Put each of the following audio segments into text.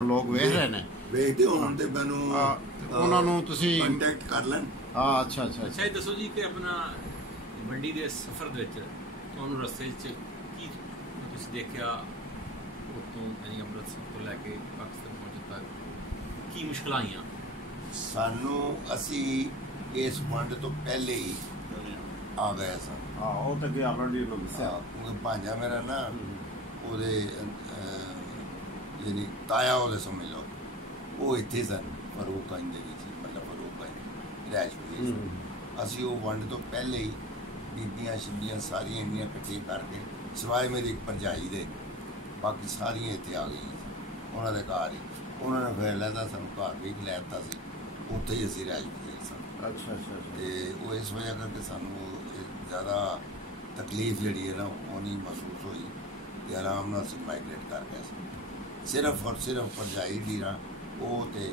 ਲੋਕ ਵੇਖ ਰਹੇ ਨੇ ਵੇਖਦੇ ਹੋਣ ਤੇ ਮੈਨੂੰ ਉਹਨਾਂ ਨੂੰ ਤੁਸੀਂ ਕੰਟੈਕਟ ਕਰ ਲੈਣ। ਹਾਂ ਅੱਛਾ ਅੱਛਾ ਅੱਛਾ ਇਹ ਦੱਸੋ ਜੀ ਕਿ ਆਪਣਾ ਮੰਡੀ ਦੇ ਸਫ਼ਰ ਦੇ ਵਿੱਚ ਤੁਹਾਨੂੰ ਰਸਤੇ 'ਚ ਕੀ ਤੁਸੀਂ ਦੇਖਿਆ ਉੱਥੋਂ ਯਾਨੀ ਅੰਮ੍ਰਿਤਸਰ ਤੋਂ ਲੈ ਕੇ ਪਾਕਿਸਤਾਨ ਪਹੁੰਚਣ ਤੱਕ ਕੀ ਮੁਸ਼ਕਲਾਂ ਆਈਆਂ ਸਾਨੂੰ ਅਸੀਂ ਇਸ ਵੰਡ ਤੋਂ ਪਹਿਲੇ ਹੀ ਆ ਗਏ ਸਾਂ। ਹਾਂ ਉਹ ਤਾਂ ਗਿਆ ਮੰਡੀ ਨੂੰ ਦੱਸਿਆ ਕਿਉਂਕਿ ਭਾਂਜਾ ਮੇਰਾ ਨਾ ਉਹਦੇ ਯਾਨੀ ਤਾਇਆ ਉਹਦੇ ਸਮਝ ਲਓ ਉਹ ਇੱਥੇ ਸਨ ਫਰੂਕਗੰਜ ਦੇ ਵਿੱਚ ਮਤਲਬ ਫਰੂਕਗੰਜ ਰਿਹਾਇਸ਼ ਹੋਈ। ਅਸੀਂ ਉਹ ਵੰਡ ਤੋਂ ਪਹਿਲੇ ਹੀ ਬੀਬੀਆਂ ਸ਼ਿਬੀਆਂ ਸਾਰੀਆਂ ਇੰਨੀਆਂ ਇਕੱਠੀਆਂ ਕਰਕੇ ਸਿਵਾਏ ਮੇਰੀ ਇੱਕ ਭਰਜਾਈ ਦੇ ਬਾਕੀ ਸਾਰੀਆਂ ਇੱਥੇ ਆ ਗਈਆਂ ਉਹਨਾਂ ਦੇ ਘਰ ਹੀ। ਉਹਨਾਂ ਨੇ ਫਿਰ ਲੈਦਾ ਸਾਨੂੰ ਘਰ ਵੀ ਲੈ ਦਿੱਤਾ ਸੀ, ਉੱਥੇ ਹੀ ਅਸੀਂ ਰਿਹਾਇਸ਼ ਹੋਈ ਸਾਂ। ਅੱਛਾ ਅੱਛਾ ਅਤੇ ਉਹ ਇਸ ਵਜ੍ਹਾ ਕਰਕੇ ਸਾਨੂੰ ਜ਼ਿਆਦਾ ਤਕਲੀਫ ਜਿਹੜੀ ਹੈ ਨਾ ਉਹ ਨਹੀਂ ਮਹਿਸੂਸ ਹੋਈ ਅਤੇ ਆਰਾਮ ਨਾਲ ਅਸੀਂ ਮਾਈਗਰੇਟ ਕਰ ਗਏ ਸੀ। ਸਿਰਫ ਔਰ ਸਿਰਫ ਭਰਜਾਈ ਦੀ ਨਾ ਉਹ ਅਤੇ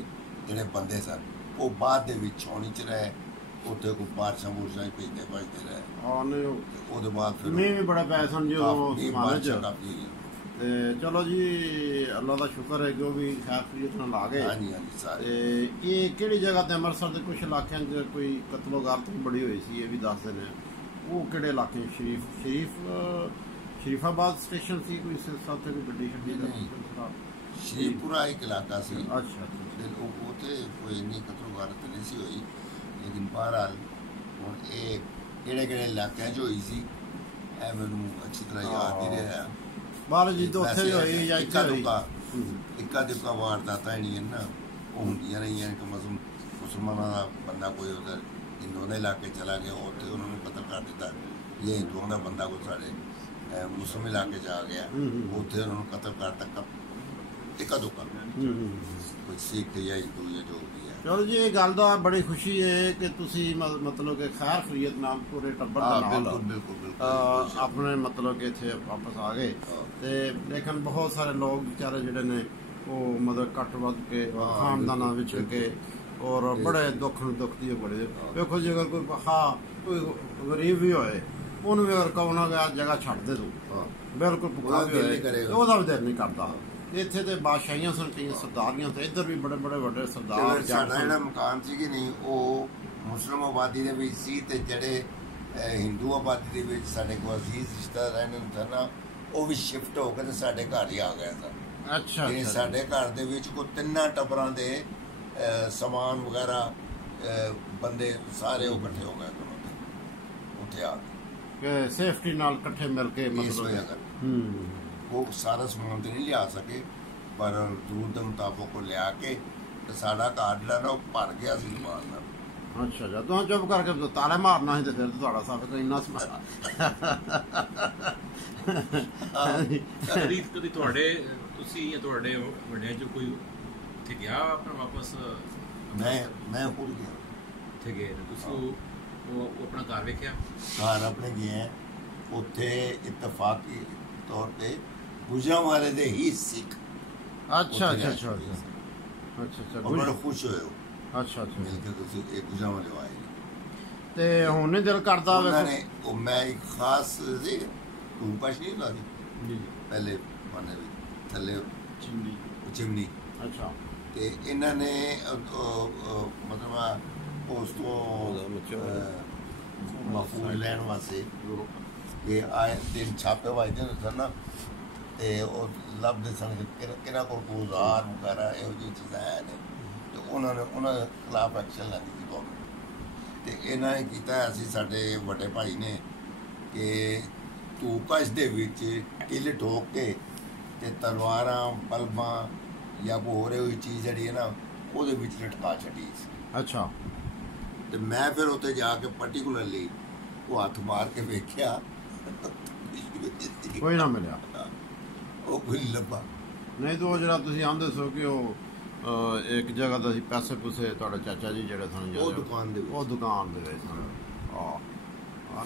ਜਿਹੜੇ ਬੰਦੇ ਸਨ ਉਹ ਬਾਅਦ ਦੇ ਵਿੱਚ ਛਾਉਣੀ 'ਚ ਰਹੇ, ਉੱਥੇ ਕੋਈ ਬਾਰਿਸ਼ਾਂ ਬੁਰਸ਼ਾਂ ਹੀ ਭੇਜਦੇ ਰਹੇ। ਹਾਂ ਨਹੀਂ ਉਹਦੇ ਬਾਅਦ ਫਿਰ ਮੀਂਹ ਵੀ ਬੜਾ ਪੈ ਸਨ ਜਦੋਂ ਬਾਰਿਸ਼ਾਂ ਕਾਫੀ ਤੇ ਚਲੋ ਜੀ ਅੱਲਾ ਦਾ ਸ਼ੁਕਰ ਹੈ ਕਿ ਉਹ ਵੀ ਖੈਰ ਖੈਰੀਅਤ ਨਾਲ ਆ ਗਏ। ਹਾਂਜੀ ਹਾਂਜੀ ਸਾਰੇ। ਤੇ ਇਹ ਕਿਹੜੀ ਜਗ੍ਹਾ ਤੇ ਅੰਮ੍ਰਿਤਸਰ ਦੇ ਕੁਝ ਇਲਾਕਿਆਂ 'ਚ ਕੋਈ ਕਤਲੋ ਗਾਰਤ ਵੀ ਬੜੀ ਹੋਈ ਸੀ ਇਹ ਵੀ ਦੱਸਦੇ ਨੇ। ਉਹ ਕਿਹੜੇ ਇਲਾਕੇ ਸ਼ਰੀਫਾਬਾਦ ਸਟੇਸ਼ਨ ਸੀ ਕੋਈ ਸਾਥੇ ਕੋਈ ਗੱਡੀ ਛੱਡੀ ਦਾ ਸ਼ਰੀਫਪੁਰਾ ਇੱਕ ਇਲਾਕਾ ਸੀ। ਅੱਛਾ ਉਹ ਤੇ ਕੋਈ ਇੰਨੀ ਕਤਲੋ ਗਾਰਤ ਨਹੀਂ ਸੀ ਹੋਈ ਲੇਕਿਨ ਬਹਰਹਾਲ ਹੁਣ ਇਹ ਕਿਹੜੇ ਕਿਹੜੇ ਇਲਾਕਿਆਂ 'ਚ ਹੋਈ ਸੀ ਇਹ ਮੈਨੂੰ ਅੱਛੀ ਤਰ੍ਹਾਂ ਯਾਦ ਨਹੀਂ ਰਿਹਾ। ਬਾਹਰ ਜੀ ਤਾਂ ਉੱਥੇ ਹੀ ਹੋਈ ਜਾਂ ਇੱਥੇ ਹੋਈ ਇੱਕਾ ਦੁੱਕਾ ਵਾਰਦਾਤਾਂ ਜਿਹੜੀਆਂ ਨਾ ਉਹ ਹੁੰਦੀਆਂ ਰਹੀਆਂ ਕਿ ਮੁਸਲਮਾਨਾਂ ਦਾ ਬੰਦਾ ਕੋਈ ਉਧਰ ਹਿੰਦੂਆਂ ਦੇ ਇਲਾਕੇ ਚਲਾ ਗਿਆ ਉੱਥੇ ਉਹਨਾਂ ਨੂੰ ਕਤਲ ਕਰ ਦਿੱਤਾ, ਜਾਂ ਹਿੰਦੂਆਂ ਦਾ ਬੰਦਾ ਕੋਈ ਸਾਡੇ ਮੁਸਲਿਮ ਇਲਾਕੇ 'ਚ ਆ ਗਿਆ ਉੱਥੇ ਉਹਨਾਂ ਨੂੰ ਕਤਲ ਕਰ ਦਿੱਤਾ ਇੱਕਾ ਦੁੱਕਾ ਕੋਈ ਸਿੱਖ ਜਾਂ ਹਿੰਦੂ ਜਾਂ ਜੋ ਵੀ ਹੈ। ਚਲੋ ਜੀ ਇਹ ਗੱਲ ਦਾ ਬੜੀ ਖੁਸ਼ੀ ਹੈ ਕਿ ਤੁਸੀਂ ਮਤਲਬ ਕਿ ਖੈਰ ਖੈਰੀਅਤ ਨਾਲ ਪੂਰੇ ਟੱਬਰ ਦਾ ਨਾਲ ਆਪਣੇ ਮਤਲਬ ਕਿ ਇੱਥੇ ਵਾਪਸ ਆ ਗਏ। ਤੇ ਲੇਕਿਨ ਬਹੁਤ ਸਾਰੇ ਲੋਕ ਵਿਚਾਰੇ ਜਿਹੜੇ ਨੇ ਉਹ ਮਤਲਬ ਘੱਟ ਵੱਧ ਕੇ ਖਾਨਦਾਨਾਂ ਵਿੱਚ ਕੇ ਔਰ ਬੜੇ ਦੁੱਖ ਦੀ ਬੜੇ ਵੇਖੋ ਜੀ ਅਗਰ ਕੋਈ ਗਰੀਬ ਵੀ ਹੋਏ ਉਹਨੂੰ ਵੀ ਅਗਰ ਕਹੋ ਗਿਆ ਜਗ੍ਹਾ ਛੱਡ ਦੇ ਤੂੰ ਬਿਲਕੁਲ ਭੁੱਖਾ ਵੀ ਹੋਏ ਉਹਦਾ ਵੀ ਦਿਲ ਨਹੀਂ ਕਰਦਾ। ਇੱਥੇ ਤੇ ਬਾਦਸ਼ਾਹੀਆਂ ਸਨ ਕਈ ਸਰਦਾਰੀਆਂ ਤੇ ਇੱਧਰ ਵੀ ਬੜੇ ਬੜੇ ਵੱਡੇ ਸਰਦਾਰ। ਸਾਡਾ ਜਿਹੜਾ ਮਕਾਨ ਸੀ ਕਿ ਨਹੀਂ ਉਹ ਮੁਸਲਿਮ ਆਬਾਦੀ ਦੇ ਵਿੱਚ ਸੀ ਤੇ ਜਿਹੜੇ ਹਿੰਦੂ ਆਬਾਦੀ ਦੇ ਵਿੱਚ ਸਾਡੇ ਕੋਲ ਅਜ਼ੀਜ਼ ਰਿਸ਼ਤੇਦਾਰ ਰਹਿੰਦੇ ਹੁੰਦੇ ਨਾ ਉਹ ਵੀ ਸ਼ਿਫਟ ਹੋ ਕੇ ਤੇ ਸਾਡੇ ਘਰ ਹੀ ਆ ਗਏ ਸਨ। ਅੱਛਾ ਸਾਡੇ ਘਰ ਦੇ ਵਿੱਚ ਕੋਈ ਤਿੰਨਾਂ ਟੱਬਰਾਂ ਦੇ ਸਮਾਨ ਵਗੈਰਾ ਬੰਦੇ ਸਾਰੇ ਉਹ ਇਕੱਠੇ ਹੋ ਗਏ ਉੱਥੇ ਆ ਕੇ ਸੇਫਟੀ ਨਾਲ ਇਕੱਠੇ ਮਿਲ ਕੇ ਮਤਲਬ ਉਹ ਸਾਰਾ ਸਮਾਨ ਤੇ ਨਹੀਂ ਲਿਆ ਸਕੇ ਪਰ ਜ਼ਰੂਰਤ ਦੇ ਮੁਤਾਬਕ ਉਹ ਲਿਆ ਕੇ ਤੇ ਸਾਡਾ ਘਰ ਜਿਹੜਾ ਨਾ ਉਹ ਭਰ ਗਿਆ ਸੀ ਸਮਾਨ ਨਾਲ। ਅੱਛਾ ਜਦੋਂ ਚੁੱਪ ਕਰਕੇ ਤਾਲੇ ਮਾਰਨਾ ਸੀ ਤੇ ਫਿਰ ਤੁਹਾਡਾ ਸਭ ਤੋਂ ਇੰਨਾ ਸਮਾਨ ਕਦੀ ਤੁਹਾਡੇ ਤੁਸੀਂ ਜਾਂ ਤੁਹਾਡੇ ਵੱਡਿਆਂ 'ਚ ਕੋਈ ਉੱਥੇ ਗਿਆ ਆਪਣਾ ਵਾਪਸ? ਮੈਂ ਖੁਦ ਗਿਆ ਉੱਥੇ ਗਏ ਤੁਸੀਂ ਉਹ ਆਪਣਾ ਘਰ ਵੇਖਿਆ? ਘਰ ਆਪਣੇ ਗਏ ਉੱਥੇ ਇਤਫਾਕੀ ਤੌਰ ਤੇ ਗੁਜਰਾਂਵਾਲੇ ਦੇ ਹੀ ਸਿੱਖ। ਅੱਛਾ ਅੱਛਾ ਅੱਛਾ ਅੱਛਾ ਅੱਛਾ ਬੜਾ ਖੁਸ਼ ਹੋਏ ਅੱਛਾ ਅੱਛਾ ਮਿਲ ਕੇ ਤੁਸੀਂ ਇਹ ਗੁਜਰਾਂਵਾਲੇ ਆਏ ਤੇ ਹੁਣ ਨਹੀਂ ਦਿਲ ਕਰਦਾ ਉਹ ਮੈਂ ਇੱਕ ਖਾਸ ਸੀ ਧੂਪਾਸ਼ ਨਹੀਂ ਲਾ ਦੀ ਪਹਿਲੇ ਬਣੇ ਵੀ ਥੱਲੇ ਚਿਮਨੀ ਅੱਛਾ ਤੇ ਇਹਨਾਂ ਨੇ ਮਤਲਬ ਉਸ ਤੋਂ ਮਫੂਲ ਲੈਣ ਵਾਸਤੇ ਇਹ ਆਏ ਦਿਨ ਛਾਪੇ ਵੱਜਦੇ ਹੁੰਦੇ ਸਨ ਨਾ ਤੇ ਉਹ ਲੱਭਦੇ ਸਨ ਕਿਹਨਾਂ ਕੋਲ ਗੁਜ਼ਾਰ ਵਗੈਰਾ ਇਹੋ ਜਿਹੀ ਚੀਜ਼ਾਂ ਨੇ ਤੇ ਉਹਨਾਂ ਦੇ ਖਿਲਾਫ ਐਕਸ਼ਨ ਲੈਂਦੀ ਸੀ ਗੌਰਮੈਂਟ। ਤੇ ਇਹਨਾਂ ਨੇ ਕੀਤਾ ਅਸੀਂ ਸਾਡੇ ਵੱਡੇ ਭਾਈ ਨੇ ਕਿ ਧੂਕਸ਼ ਦੇ ਵਿੱਚ ਕਿੱਲ ਠੋਕ ਕੇ ਤੇ ਤਲਵਾਰਾਂ ਬਲਬਾਂ ਜਾਂ ਕੋਈ ਹੋਰ ਹੋਈ ਚੀਜ਼ ਜਿਹੜੀ ਹੈ ਨਾ ਉਹਦੇ ਵਿੱਚ ਲਟਕਾ ਛੱਡੀ ਸੀ। ਅੱਛਾ ਤੇ ਮੈਂ ਫਿਰ ਉੱਥੇ ਜਾ ਕੇ ਪਰਟੀਕੂਲਰਲੀ ਉਹ ਹੱਥ ਮਾਰ ਕੇ ਵੇਖਿਆ ਕੋਈ ਨਾ ਮਿਲਿਆ ਉਹ ਕੋਈ ਲੱਭਾ ਨਹੀਂ। ਤਾਂ ਉਹ ਜਿਹੜਾ ਤੁਸੀਂ ਆਂਦੇ ਸੋ ਕਿ ਉਹ ਇੱਕ ਜਗ੍ਹਾ ਦਾ ਸੀ ਪੈਸੇ ਪੂਸੇ ਤੁਹਾਡੇ ਚਾਚਾ ਜੀ ਜਿਹੜੇ ਸਨ ਉਹ ਦੁਕਾਨ ਦੇ ਵਿੱਚ ਸਨ।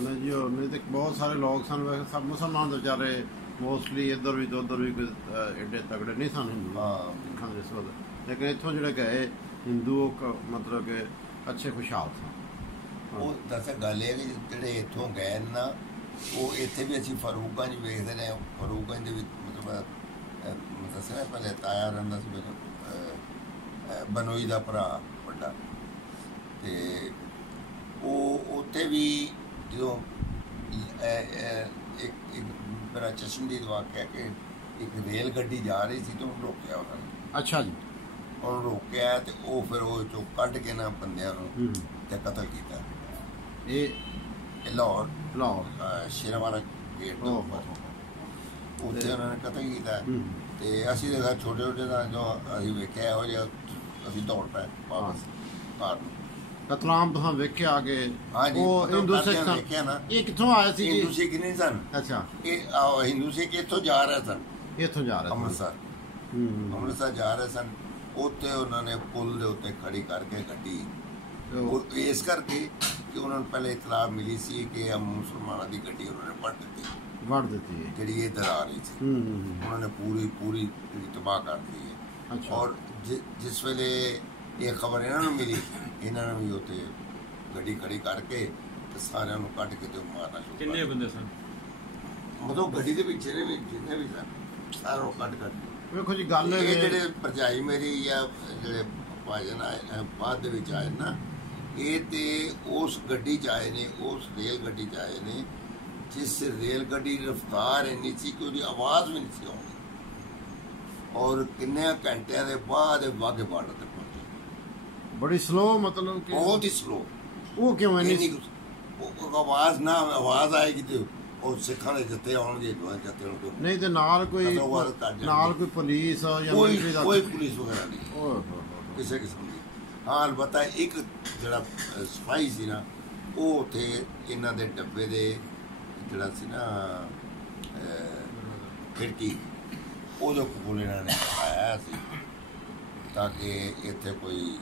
ਨਹੀਂ ਜੀ ਨਹੀਂ ਤੇ ਬਹੁਤ ਸਾਰੇ ਲੋਕ ਸਨ ਵੈਸੇ ਸਭ ਮੁਸਲਮਾਨ ਵਿਚਾਰੇ ਮੋਸਟਲੀ ਇੱਧਰ ਵੀ ਉੱਧਰ ਵੀ ਕੋਈ ਐਡੇ ਤਗੜੇ ਨਹੀਂ ਸਨ ਹਿੰਦੂ ਇਸ ਵਕਤ ਲੇਕਿਨ ਇੱਥੋਂ ਜਿਹੜੇ ਗਏ ਹਿੰਦੂ ਮਤਲਬ ਕਿ ਅੱਛੇ ਖੁਸ਼ਹਾਲ ਸਨ। ਉਹ ਦੱਸ ਗੱਲ ਇਹ ਕਿ ਜਿਹੜੇ ਇੱਥੋਂ ਗਏ ਨਾ ਉਹ ਇੱਥੇ ਵੀ ਅਸੀਂ ਫਰੂਕਗੰਜ ਵੇਖਦੇ ਰਹੇ। ਫਰੂਕਗੰਜ ਦੇ ਵਿੱਚ ਮਤਲਬ ਦੱਸਿਆ ਪਹਿਲੇ ਤਾਇਆ ਰਹਿੰਦਾ ਸੀ ਬਨੋਈ ਦਾ ਭਰਾ ਵੱਡਾ। ਤੇ ਉਹ ਉੱਥੇ ਵੀ ਜਦੋਂ ਇੱਕ ਮੇਰਾ ਚਸ਼ਮਦੀਦ ਵਾਕਿਆ ਕਿ ਇੱਕ ਰੇਲ ਗੱਡੀ ਜਾ ਰਹੀ ਸੀ ਤੇ ਉਹਨੂੰ ਰੋਕਿਆ ਉਹਨਾਂ ਨੇ। ਅੱਛਾ ਜੀ। ਉਹਨੂੰ ਰੋਕਿਆ ਤੇ ਉਹ ਫਿਰ ਉਹ ਚੋਂ ਕੱਢ ਕੇ ਨਾ ਬੰਦਿਆਂ ਨੂੰ ਤੇ ਕਤਲ ਕੀਤਾ। ਇਹ ਲਾਹੌਰ ਸ਼ੇਰਾਂਵਾਲਾ ਗੇਟ ਤੋਂ ਉੱਥੇ ਉਹਨਾਂ ਨੇ ਕਤਲ ਕੀਤਾ। ਤੇ ਅਸੀਂ ਤਾਂ ਛੋਟੇ ਛੋਟੇ ਦਾ ਜੋ ਅਸੀਂ ਵੇਖਿਆ ਇਹੋ ਜਿਹਾ ਅਸੀਂ ਦੌੜ ਪਏ ਵਾਪਸ ਘਰ ਨੂੰ। ਕਤਲਾਮ ਤੁਸੀਂ ਵੇਖਿਆ ਆ ਕੇ? ਉਹ ਹਿੰਦੂ ਸਿੱਖ ਵੇਖਿਆ ਨਾ। ਇਹ ਕਿੱਥੋਂ ਆਏ ਸੀ? ਹਿੰਦੂ ਸਿੱਖ ਨਹੀਂ ਸਨ। ਅੱਛਾ। ਇਹ ਹਿੰਦੂ ਸਿੱਖ ਇੱਥੋਂ ਜਾ ਰਹੇ ਸਨ, ਇੱਥੋਂ ਜਾ ਰਹੇ ਅੰਮ੍ਰਿਤਸਰ ਜਾ ਰਹੇ ਸਨ। ਉੱਥੇ ਉਹਨਾਂ ਨੇ ਪੁਲ ਦੇ ਉੱਤੇ ਖੜੀ ਕਰਕੇ ਗੱਡੀ, ਇਸ ਕਰਕੇ ਕਿ ਉਹਨਾਂ ਨੂੰ ਪਹਿਲੇ ਇਤਲਾਹ ਮਿਲੀ ਸੀ ਕਿ ਮੁਸਲਮਾਨਾਂ ਦੀ ਗੱਡੀ ਉਹਨਾਂ ਨੇ ਵੱਢ ਦਿੱਤੀ ਜਿਹੜੀ ਇਹ ਇੱਧਰ ਆ ਰਹੀ ਸੀ। ਉਹਨਾਂ ਨੇ ਪੂਰੀ ਤਬਾਹ ਕਰ ਦਿੱਤੀ ਹੈ। ਔਰ ਜਿਸ ਵੇਲੇ ਇਹ ਖਬਰ ਇਹਨਾਂ ਨੂੰ ਮਿਲੀ, ਇਹਨਾਂ ਨੇ ਵੀ ਉੱਥੇ ਗੱਡੀ ਖੜੀ ਕਰਕੇ ਤੇ ਸਾਰਿਆਂ ਨੂੰ ਕੱਢ ਕੇ ਤੇ ਮਾਰਨਾ ਸ਼ੁਰੂ। ਕਿੰਨੇ ਬੰਦੇ ਸਨ? ਮਤਲਬ ਗੱਡੀ ਦੇ ਪਿੱਛੇ ਨੇ ਵੀ ਜਿੰਨੇ ਵੀ ਸਨ ਸਾਰਿਆਂ ਨੂੰ ਕੱਢ ਵੇਖੋ ਜੀ ਗੱਲ ਇਹ ਜਿਹੜੇ ਭਰਜਾਈ ਮੇਰੀ ਜਾਂ ਜਿਹੜੇ ਭਾਜਨ ਆਏ ਬਾਅਦ ਦੇ ਵਿੱਚ ਆਏ ਨਾ, ਇਹ ਤੇ ਉਸ ਗੱਡੀ 'ਚ ਆਏ ਨੇ, ਉਸ ਰੇਲ ਗੱਡੀ 'ਚ ਆਏ ਨੇ ਜਿਸ ਰੇਲ ਗੱਡੀ ਦੀ ਰਫ਼ਤਾਰ ਇੰਨੀ ਸੀ ਕਿ ਉਹਦੀ ਆਵਾਜ਼ ਵੀ ਨਹੀਂ ਸੀ ਆਉਂਦੀ। ਔਰ ਕਿੰਨੇ ਘੰਟਿਆਂ ਦੇ ਬਾਅਦ ਵਾਘੇ ਬਾਰਡਰ ਤੇ ਪਹੁੰਚੇ। ਬੜੀ ਸਲੋ, ਮਤਲਬ ਕਿ ਬਹੁਤ ਹੀ ਸਲੋ। ਉਹ ਕਿਉਂ ਇੰਨੀ ਆਵਾਜ਼ ਆਏਗੀ ਤੇ ਉਹ ਸਿੱਖਾਂ ਦੇ ਜੱਥੇ ਆਉਣਗੇ, ਜੱਥੇ ਨੂੰ ਨਹੀਂ ਤੇ ਨਾਲ ਕੋਈ ਪੁਲਿਸ ਜਾਂ ਕੋਈ ਪੁਲਿਸ ਵਗੈਰਾ ਨਹੀਂ ਕਿਸੇ ਕਿਸਮ ਦੀ। ਹਾਂ, ਅਲਬੱਤਾ ਇੱਕ ਜਿਹੜਾ ਸਿਪਾਹੀ ਸੀ ਨਾ, ਉਹ ਉੱਥੇ ਇਹਨਾਂ ਦੇ ਡੱਬੇ ਦੇ ਜਿਹੜਾ ਸੀ ਨਾ ਖਿੜਕੀ, ਉਹਦੇ ਕੋਲ ਇਹਨਾਂ ਨੇ ਆਇਆ ਸੀ ਤਾਂ ਕਿ ਇੱਥੇ ਕੋਈ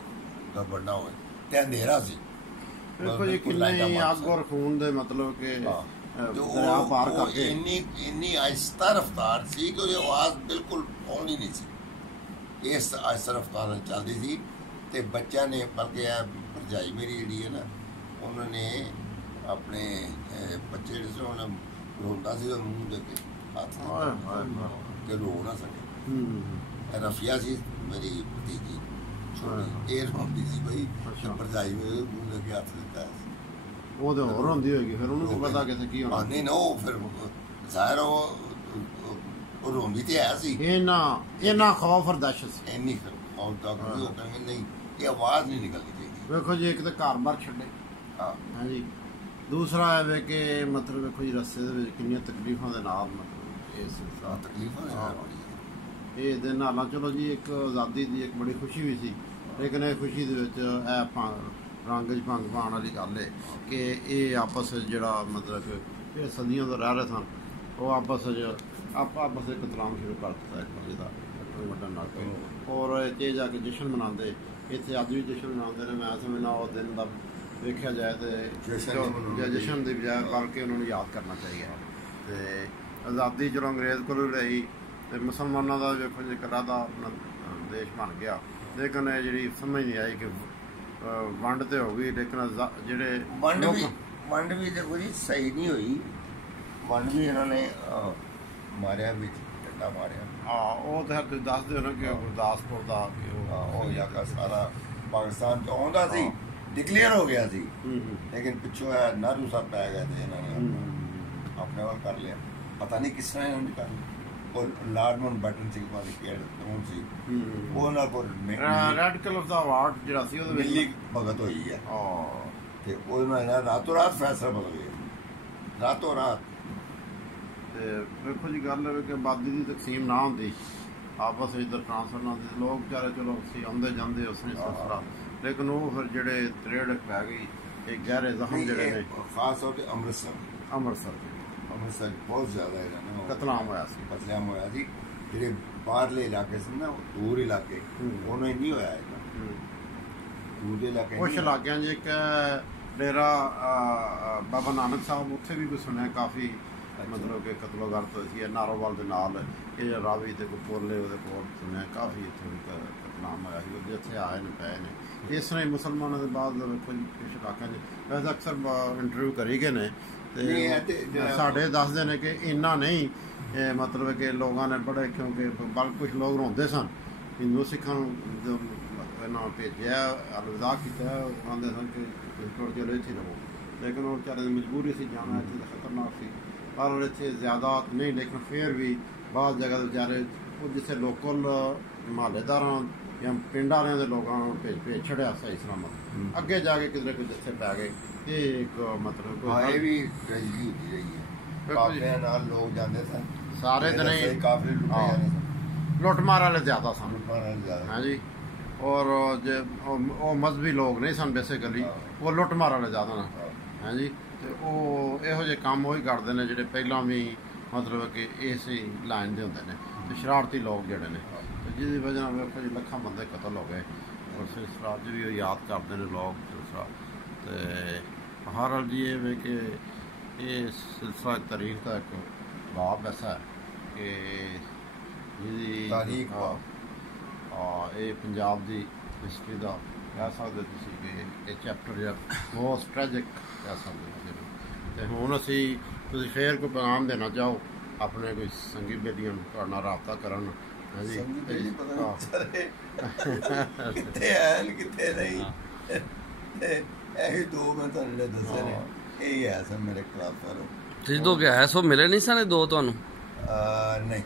ਗੜਬੜ ਨਾ ਹੋਵੇ ਤੇ ਅੰਧੇਰਾ ਸੀ। ਦੇਖੋ ਜੀ ਕਿੰਨੇ ਅੱਗ ਔਰ ਖੂਨ ਦੇ ਮਤਲਬ ਕਿ ਪਾਰ ਕਰਕੇ ਇੰਨੀ ਆਹਿਸਤਾ ਰਫ਼ਤਾਰ ਸੀ ਕਿ ਉਹਦੀ ਆਵਾਜ਼ ਬਿਲਕੁਲ ਆਉਂਦੀ ਨਹੀਂ ਸੀ। ਇਸ ਆਹਿਸਤਾ ਰਫ਼ਤਾਰ ਨਾਲ ਚੱਲਦੀ ਸੀ ਤੇ ਬੱਚਿਆਂ ਨੇ, ਬਲਕਿ ਇਹ ਭਰਜਾਈ ਮੇਰੀ ਜਿਹੜੀ ਹੈ ਨਾ, ਉਹਨਾਂ ਨੇ ਆਪਣੇ ਬੱਚੇ ਜਿਹੜੇ ਸੀ ਉਹਨਾਂ ਰੋਂਦਾ ਸੀ ਮੂੰਹ ਦੇ ਕੇ ਹੱਥ ਤੇ ਰੋ ਨਾ ਸਕੇ। ਰਫੀਆ ਸੀ ਮੇਰੀ ਭਤੀਜੀ, ਇਹ ਰੋਂਦੀ ਸੀ ਬਈ ਭਰਜਾਈ ਮੇਰੇ ਮੂੰਹ ਦੇ ਕੇ ਹੱਥ ਦਿੱਤਾ। ਉਹ ਤਾਂ ਹੋਰ ਹੁੰਦੀ ਹੋਏਗੀ, ਫਿਰ ਉਹਨੂੰ ਕੀ ਪਤਾ ਕਿਤੇ ਕੀ ਹੋਣਾ। ਨਹੀਂ ਨਾ, ਉਹ ਫਿਰ ਜ਼ਾਹਿਰ ਉਹ ਰੋਂਦੀ ਤੇ ਹੈ ਸੀ। ਇਹਨਾਂ ਖੌਫ ਔਰ ਦਹਿਸ਼ਤ ਸੀ, ਇੰਨੀ ਖੌਫ ਦਾ ਉਹ ਕਹਿੰਦੇ ਨਹੀਂ, ਇਹ ਆਵਾਜ਼ ਨਹੀਂ ਨਿਕਲਦੀ ਚਾਹੀਦੀ। ਵੇਖੋ ਜੀ, ਇੱਕ ਤਾਂ ਘਰ-ਬਾਰ ਛੱਡੇ, ਹਾਂਜੀ, ਦੂਸਰਾ ਹੈ ਵੇ ਕਿ ਮਤਲਬ ਵੇਖੋ ਜੀ ਰਸਤੇ ਦੇ ਵਿੱਚ ਕਿੰਨੀਆਂ ਤਕਲੀਫਾਂ ਦੇ ਨਾਲ, ਮਤਲਬ ਇਸ ਤਕਲੀਫਾਂ ਇਹ ਦੇ ਨਾਲ ਚਲੋ ਜੀ ਇੱਕ ਆਜ਼ਾਦੀ ਦੀ ਇੱਕ ਬੜੀ ਖੁਸ਼ੀ ਵੀ ਸੀ, ਲੇਕਿਨ ਇਹ ਖੁਸ਼ੀ ਦੇ ਵਿੱਚ ਇਹ ਰੰਗ 'ਚ ਭੰਗ ਪਾਉਣ ਵਾਲੀ ਗੱਲ ਹੈ ਕਿ ਇਹ ਆਪਸ ਜਿਹੜਾ ਮਤਲਬ ਕਿ ਇਹ ਸਦੀਆਂ ਤੋਂ ਰਹਿ ਰਹੇ ਸਨ, ਉਹ ਆਪਸ 'ਚ ਆਪਸ ਇੱਕ ਕਤਲਾਮ ਸ਼ੁਰੂ ਕਰ ਦਿੱਤਾ ਇੱਕ ਦੂਜੇ ਦਾ ਵੱਡਾ ਨਾਲ ਕੇ। ਔਰ ਇੱਥੇ ਜਾ ਕੇ ਜਸ਼ਨ ਮਨਾਉਂਦੇ, ਇੱਥੇ ਅੱਜ ਵੀ ਜਸ਼ਨ ਮਨਾਉਂਦੇ ਨੇ। ਮੈਂ ਸਮਝਦਾ ਉਹ ਦਿਨ ਦਾ ਵੇਖਿਆ ਜਾਏ ਤੇ ਜਸ਼ਨ ਦੀ ਬਜਾਏ ਕਰਕੇ ਉਹਨਾਂ ਨੂੰ ਯਾਦ ਕਰਨਾ ਚਾਹੀਦਾ। ਤੇ ਆਜ਼ਾਦੀ ਜਦੋਂ ਅੰਗਰੇਜ਼ ਕੋਲੋਂ ਰਹੀ ਤੇ ਮੁਸਲਮਾਨਾਂ ਦਾ ਵੇਖੋ ਜੀ ਕਲਾ ਦਾ ਆਪਣਾ ਦੇਸ਼ ਬਣ ਗਿਆ, ਲੇਕਿਨ ਇਹ ਜਿਹੜੀ ਸਮਝ ਨਹੀਂ ਆਈ ਕਿ ਵੰਡ ਤੇ ਹੋ ਗਈ, ਲੇਕਿਨ ਜਿਹੜੇ ਵੰਡ ਵੀ ਦੇਖੋ ਜੀ ਸਹੀ ਨਹੀਂ ਹੋਈ। ਵੰਡ ਵੀ ਇਹਨਾਂ ਨੇ ਮਾਰਿਆ, ਵਿੱਚ ਡੰਡਾ ਮਾਰਿਆ। ਉਹ ਤਾਂ ਤੁਸੀਂ ਦੱਸਦੇ ਹੋ ਨਾ ਕਿ ਗੁਰਦਾਸਪੁਰ ਦਾ ਉਹ ਇਲਾਕਾ ਸਾਰਾ ਪਾਕਿਸਤਾਨ 'ਚ ਆਉਂਦਾ ਸੀ, ਡਿਕਲੇਅਰ ਹੋ ਗਿਆ ਸੀ, ਲੇਕਿਨ ਪਿੱਛੋਂ ਨਾਰੂ ਸਾਹਿਬ ਪੈ ਗਏ ਤੇ ਇਹਨਾਂ ਨੇ ਆਪਣੇ ਵੱਲ ਕਰ ਲਿਆ। ਪਤਾ ਨਹੀਂ ਕਿਸ ਤਰ੍ਹਾਂ ਇਹਨਾਂ ਨੇ ਕਰ ਲਿਆ। ਲਾਰਡ ਮਾਊਂਟਬੈਟਨ ਸੀ ਵਾਲੀ ਕੌਣ ਸੀ, ਉਹਨਾਂ ਕੋਲ ਰੈੱਡ ਕਲਰ ਦਾ ਅਵਾਰਡ ਜਿਹੜਾ ਸੀ ਉਹਦੇ ਵਿੱਚ ਮਿਲੀ ਭਗਤ ਹੋਈ ਹੈ ਤੇ ਉਹਦੇ ਨਾਲ ਰਾਤੋਂ ਰਾਤ ਫੈਸਲਾ ਬਦਲ ਗਿਆ, ਰਾਤੋਂ ਰਾਤ। ਤੇ ਵੇਖੋ ਜੀ ਗੱਲ ਹੈ ਕਿ ਆਬਾਦੀ ਦੀ ਤਕਸੀਮ ਨਾ ਹੁੰਦੀ, ਆਪਸ ਵਿੱਚ ਟ੍ਰਾਂਸਫਰ ਨਾ ਹੁੰਦੀ, ਲੋਕ ਵਿਚਾਰੇ ਚਲੋ ਅਸੀਂ ਆਉਂਦੇ ਜਾਂਦੇ ਉਸ ਨੇ ਸਫਰਾ, ਲੇਕਿਨ ਉਹ ਫਿਰ ਜਿਹੜੇ ਤਰੇੜ ਪੈ ਗਈ, ਇਹ ਗਹਿਰੇ ਜ਼ਖਮ ਜਿਹੜੇ ਨੇ, ਖਾਸ ਤੌਰ ਤੇ ਅੰਮ੍ਰਿਤਸਰ ਬਹੁਤ ਜ਼ਿਆਦਾ ਕਤਲਾਮ ਹੋਇਆ ਸੀ। ਜਿਹੜੇ ਬਾਹਰਲੇ ਇਲਾਕੇ ਸੀ ਨਾ, ਦੂਰ ਇਲਾਕੇ, ਉਹਨਾਂ ਨਹੀਂ ਹੋਇਆ ਦੂਰ ਦੇ ਇਲਾਕੇ। ਕੁਛ ਇਲਾਕਿਆਂ 'ਚ ਇੱਕ ਡੇਰਾ ਬਾਬਾ ਨਾਨਕ ਸਾਹਿਬ, ਉੱਥੇ ਵੀ ਕੋਈ ਸੁਣਿਆ ਕਾਫੀ ਮਤਲਬ ਕਿ ਕਤਲੋਗਰਦ ਹੋਈ ਸੀ। ਨਾਰੋਵਾਲ ਦੇ ਨਾਲ ਇਹ ਰਾਵੀ ਤੇ ਕਪੂਰਲੇ ਉਹਦੇ ਕੋਲ ਸੁਣਿਆ ਕਾਫੀ ਇੱਥੇ ਵੀ ਕਤਲਾਮ ਹੋਇਆ ਸੀ। ਉਹਦੇ ਇੱਥੇ ਆਏ ਨੇ ਪਏ ਨੇ। ਇਸ ਤਰ੍ਹਾਂ ਹੀ ਮੁਸਲਮਾਨਾਂ ਦੇ ਬਾਅਦ ਵੇਖੋ ਜੀ ਕੁਛ ਇਲਾਕਿਆਂ 'ਚ ਵੈਸੇ ਅਕਸਰ ਇੰਟਰਵਿਊ ਕਰੀ ਗਏ ਨੇ ਤੇ ਸਾਡੇ ਦੱਸਦੇ ਨੇ ਕਿ ਇੰਨਾ ਨਹੀਂ, ਮਤਲਬ ਕਿ ਲੋਕਾਂ ਨੇ ਬੜੇ, ਕਿਉਂਕਿ ਕੁਛ ਲੋਕ ਰੋਂਦੇ ਸਨ ਹਿੰਦੂ ਸਿੱਖਾਂ ਨੂੰ ਇਹਨਾਂ ਭੇਜਿਆ, ਅਲਵਿਦਾ ਕੀਤਾ, ਉਹ ਕਹਿੰਦੇ ਸਨ ਕਿ ਤੁਸੀਂ ਥੋੜ੍ਹੇ ਚਿਰ ਇੱਥੇ ਰਹੋ, ਲੇਕਿਨ ਉਹ ਵਿਚਾਰੇ ਦੀ ਮਜਬੂਰੀ ਸੀ ਜਾਣਾ, ਇੱਥੇ ਤਾਂ ਖਤਰਨਾਕ ਸੀ, ਪਰ ਇੱਥੇ ਜ਼ਿਆਦਾ ਨਹੀਂ, ਲੇਕਿਨ ਫਿਰ ਵੀ ਬਾਅਦ ਜਗ੍ਹਾ ਦੇ ਵਿਚਾਰੇ ਉਹ ਜਿੱਥੇ ਲੋਕਲ ਮਹੱਲੇਦਾਰਾਂ ਜਾਂ ਪਿੰਡ ਵਾਲਿਆਂ ਦੇ ਲੋਕਾਂ ਨੂੰ ਭੇਜ ਛੜਿਆ ਸਹੀ ਸਲਾਮਤ, ਅੱਗੇ ਜਾ ਕੇ ਕਿਧਰੇ ਕੋਈ ਜਿੱਥੇ ਪੈ ਗਏ। ਇਹ ਇੱਕ ਮਤਲਬ ਇਹ ਵੀ ਟ੍ਰੈਜਡੀ ਹੁੰਦੀ ਰਹੀ ਹੈ, ਕਾਫੀਆਂ ਨਾਲ ਲੋਕ ਜਾਂਦੇ ਸਨ, ਸਾਰੇ ਦਿਨ ਕਾਫੀ ਲੁੱਟਮਾਰ ਵਾਲੇ ਜ਼ਿਆਦਾ ਸਨ, ਜ਼ਿਆਦਾ ਹਾਂਜੀ, ਔਰ ਜੇ ਉਹ ਮਜ਼ਹਬੀ ਲੋਕ ਨਹੀਂ ਸਨ ਬੇਸਿਕਲੀ, ਉਹ ਲੁੱਟਮਾਰ ਵਾਲੇ ਜ਼ਿਆਦਾ ਨੇ, ਹਾਂਜੀ, ਤੇ ਉਹ ਇਹੋ ਜਿਹੇ ਕੰਮ ਉਹੀ ਕਰਦੇ ਨੇ ਜਿਹੜੇ ਪਹਿਲਾਂ ਵੀ ਮਤਲਬ ਕਿ ਇਸੇ ਲਾਈਨ ਦੇ ਹੁੰਦੇ ਨੇ, ਤੇ ਸ਼ਰਾਰਤੀ ਲੋਕ ਜਿਹੜੇ ਨੇ, ਤੇ ਜਿਹਦੀ ਵਜ੍ਹਾ ਨਾਲ ਵੇਖੋ ਜੀ ਲੱਖਾਂ ਬੰਦੇ ਕਤਲ ਹੋ ਗਏ, ਔਰ ਸਿਲਸਿਲਾ ਅੱਜ ਵੀ ਉਹ ਯਾਦ ਕਰਦੇ ਨੇ ਲੋਕ ਸਿਲਸਿਲਾ। ਤੇ ਬਹਰਹਾਲ ਜੀ ਇਹ ਵੇ ਕਿ ਇਹ ਸਿਲਸਿਲਾ ਤਾਰੀਖ ਦਾ ਇੱਕ ਬਾਬ ਐਸਾ ਹੈ ਕਿ ਜਿਹਦੀ ਤਾਰੀਖ ਇਹ ਪੰਜਾਬ ਦੀ ਹਿਸਟਰੀ ਦਾ ਕਹਿ ਸਕਦੇ ਤੁਸੀਂ ਕਿ ਇਹ ਚੈਪਟਰ ਜਿਹੜਾ ਮੋਸਟ ਟ੍ਰੈਜਿਕ ਕਹਿ ਸਕਦੇ ਹੋ। ਅਤੇ ਹੁਣ ਅਸੀਂ ਤੁਸੀਂ ਫੇਰ ਕੋਈ ਪੈਗਾਮ ਦੇਣਾ ਚਾਹੋ ਆਪਣੇ ਕੋਈ ਸੰਗੀ ਬੇਲੀਆਂ ਨੂੰ, ਤੁਹਾਡੇ ਨਾਲ ਰਾਬਤਾ ਕਰਨ, ਹਾਂਜੀ, ਕਿੱਥੇ ਐਨ ਕਿੱਥੇ ਨਹੀਂ, ਇਹ ਦੋ ਮੈਂ ਤੁਹਾਨੂੰ ਦੱਸੇ ਨੇ, ਇਹ ਹੈ ਸਰ ਮੇਰੇ ਕਲਾਸਾਂ ਨੂੰ। ਤੁਸੀਂ ਦੋ ਗਿਆ ਸੋ ਮਿਲੇ ਨਹੀਂ ਸਨ ਦੋ ਤੁਹਾਨੂੰ? ਨਹੀਂ,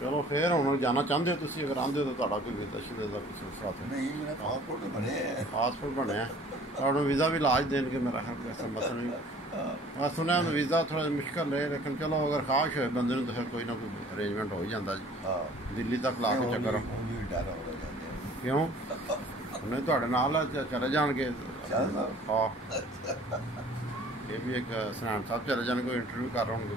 ਚਲੋ ਫੇਰ ਹੁਣ ਜਾਣਾ ਚਾਹੁੰਦੇ ਹੋ ਤੁਸੀਂ, ਅਗਰ ਆਉਂਦੇ ਹੋ ਤਾਂ ਤੁਹਾਡਾ ਕੋਈ ਵੀਜ਼ਾ ਸ਼ੁਦਾ ਦਾ ਕੁਛ ਸਾਥ ਨਹੀਂ, ਮੇਰਾ ਪਾਸਪੋਰਟ ਬਣਿਆ, ਪਾਸਪੋਰਟ ਬਣਿਆ, ਤੁਹਾਨੂੰ ਵੀਜ਼ਾ ਵੀ ਲਾਜ ਦੇਣਗੇ ਮੇਰਾ ਖਿਆਲ ਕੋਈ ਮਸਲਾ ਨਹੀਂ। ਮੈਂ ਸੁਣਿਆ ਵੀਜ਼ਾ ਥੋੜ੍ਹਾ ਜਿਹਾ ਮੁਸ਼ਕਿਲ ਹੈ, ਲੇਕਿਨ ਚਲੋ ਅਗਰ ਖਾਸ਼ ਹੋਏ ਬੰਦੇ ਨੂੰ ਤਾਂ ਫਿਰ ਕੋਈ ਨਾ ਕੋਈ ਅਰੇਂਜਮੈਂਟ ਹੋ ਹੀ ਜਾਂਦਾ ਜੀ। ਦਿੱਲੀ ਤੱਕ ਲਾ ਕੇ ਚੱਕਰ ਕਿਉਂ ਨਹੀਂ, ਤੁਹਾਡੇ ਨਾਲ ਚਲੇ ਜਾਣਗੇ, ਹਾਂ, ਇਹ ਵੀ ਇੱਕ ਸਰਹੰਦ ਸਾਹਿਬ ਚਲੇ ਜਾਣਗੇ, ਇੰਟਰਵਿਊ ਕਰ ਹੋਣਗੇ।